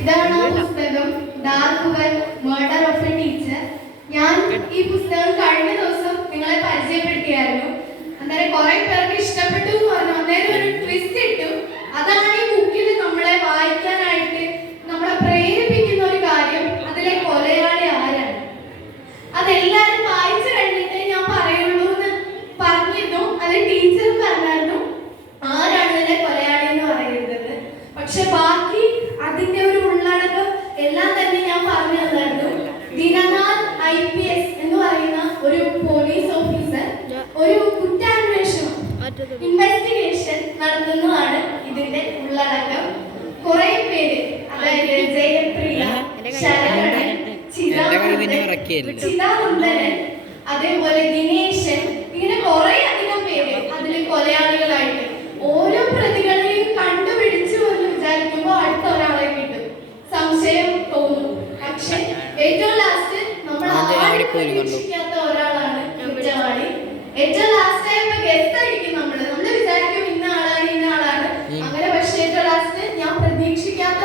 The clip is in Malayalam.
ഇതാണ് ആ പുസ്തകം. Dark murder of a teacher ഞാൻ ഈ പുസ്തകം കഴിഞ്ഞ ദിവസം നിങ്ങളെ പരിചയപ്പെടുത്തിയായിരുന്നു. അതിന്റെ ഒരു ഉള്ളടക്കം എല്ലാം തന്നെ ഞാൻ പറഞ്ഞു തന്നായിരുന്നു ദിനനാഥ് ഐ പി എസ് എന്ന് പറയുന്ന ഒരു പോലീസ് ഓഫീസർ ഒരു കുറ്റാന്വേഷണം ഇൻവെസ്റ്റിഗേഷൻ നടത്തുന്നതാണ് ഇതിന്റെ ഉള്ളടക്കം. കുറെ പേര് അതായത് ജയപ്രിയ ശരവണൻ ചിദാനന്ദൻ ചിദാനന്ദനൻ സംശയം തോന്നും പക്ഷെ ഏറ്റവും ലാസ്റ്റ് നമ്മൾ ആരും പ്രതീക്ഷിക്കാത്ത ഒരാളാണ് കുറ്റവാളി ഏറ്റവും ലാസ്റ്റ് ആയപ്പോ ഗസ്റ്റ് ആയിരിക്കും നമ്മൾ. നമ്മൾ വിചാരിക്കും ഇന്ന ആളാണ് ഇന്ന ആളാണ്. അങ്ങനെ പക്ഷെ ഏറ്റവും ലാസ്റ്റ് ഞാൻ പ്രതീക്ഷിക്കാത്ത